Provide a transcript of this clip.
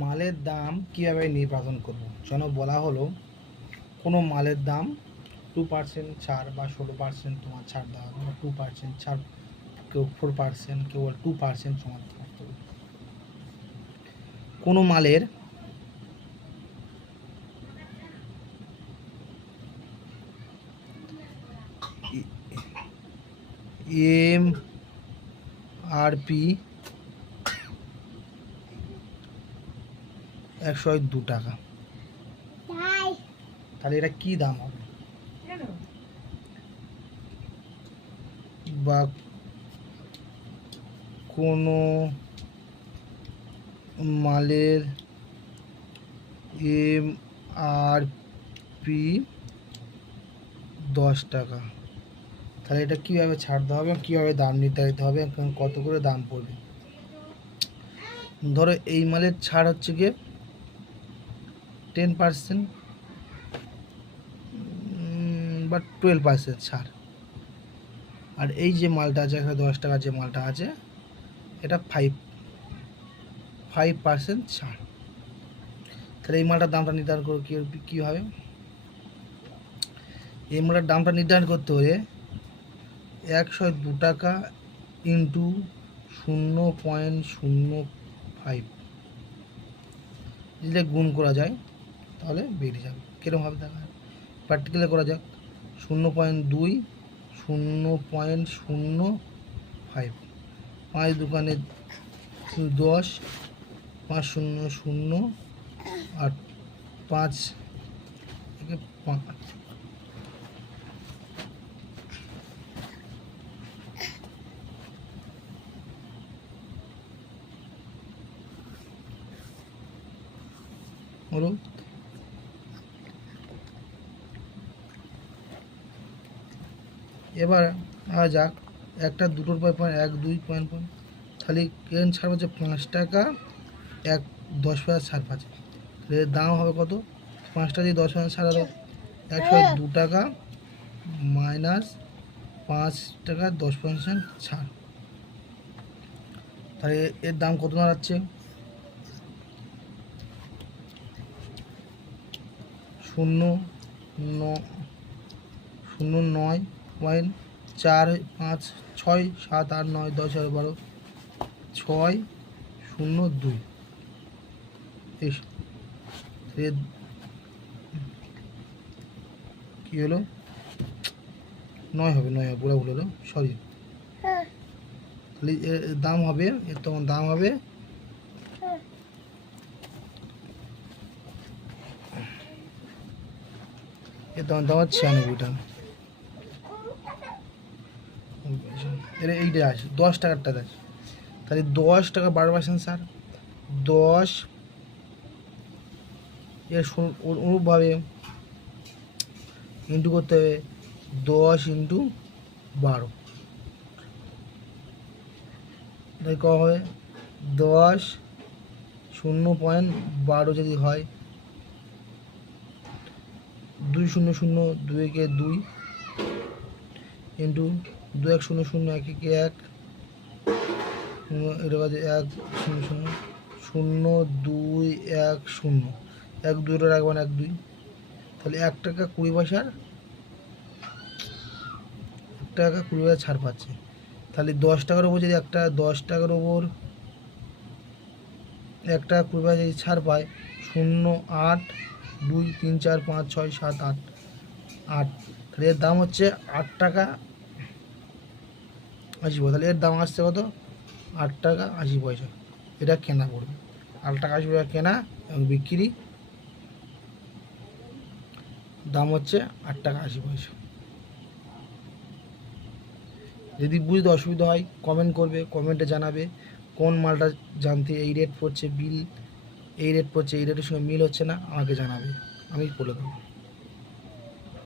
মালের দাম কীভাবে নির্ধারণ করব? যেন বলা হলো কোনো মালের দাম 2% ছাড় বা 16% তোমার ছাড় দেওয়া হবে, বা 2% ছাড়, কেউ 4%, কেউ 2% তোমার থাকতে হবে। কোনো মালের MRP 102 টাকা, তাহলে এটা কি দাম হবে? বা কোনো মালের MRP 10 টাকা, তাহলে এটা কীভাবে ছাড় দেওয়া হবে, কীভাবে দাম নির্ধারিত হবে, কত করে দাম পড়বে? ধরো এই মালের ছাড় হচ্ছে গিয়ে 10% বা 12% ছাড়, আর এই যে মালটা আছে এখানে 10 টাকার যে মালটা আছে এটা 5% ছাড়। তাহলে এই মালটার দামটা নির্ধারণ করে কীভাবে? এই মালটার দামটা নির্ধারণ করতে হলে 102 টাকা ইন্টু 0.05 যদি গুণ করা যায় তাহলে বেরিয়ে যাবে। কীরকমভাবে দেখা যায়? প্র্যাকটিক্যালে করা যাক। 0.2, 0.05, 5 দোকানে 10, 5 0 0, আর 5 থেকে 5। হলো এবার যাক একটা দুটোর পর 1 2 পয়েন্ট, তাহলে কেন ছাড় হচ্ছে 5 টাকা, 10% ছাড় পাচ্ছে, তাহলে এর দাম হবে কত? 5 টাকা দিয়ে 10% ছাড় হলো 102 টাকা মাইনাস 5 টাকা 10% ছাড়, তাহলে এর দাম কত দাঁড়াচ্ছে? 0.945678910 602। এর কী হলো? 9 হবে, 9 হবে, পুরো ভুল হলো, সরি। তাহলে এর দাম হবে, এর তখন দাম হবে এর তখন দাম 96 টাকা। এটা এইটা আছে 10 টাকারটা আছে, তাহলে 10 টাকা 12% স্যার 10 এর অনুরূপভাবে ইন্টু করতে হবে 10 ইন্টু 12, তাই কম হবে 10 0.12 যদি হয় 2 0 0 2 একে 2 ইন্টু 2 1 0 0 1 একে 1, এটা কাছে 1 0 0 0 2 1 0, 1 2 রাখবেন 1 2, তাহলে 1 টাকা 20 পয়সার 1 টাকা 20 পয়সা ছাড় পাচ্ছে। তাহলে 10 টাকার ওপর যদি 10 টাকার ওপর 1 টাকা 20 পয়সা যদি ছাড় পায় 0 8 2 3 4 5 6 7 8 8, তাহলে এর দাম হচ্ছে 8 টাকা 80 পয়সা। তাহলে এর দাম আসছে কত? 8 টাকা 80 পয়সা। এটা কেনা পড়বে 8 টাকা 80 পয়সা কেনা, এবং বিক্রি দাম হচ্ছে 8 টাকা 80 পয়সা। যদি বুঝতে অসুবিধা হয় কমেন্ট করবে, কমেন্টে জানাবে কোন মালটা জানতে এই রেট পড়ছে, বিল এই রেট পড়ছে, এই রেটের সঙ্গে মিল হচ্ছে না আমাকে জানাবে, আমি বলে দেবো।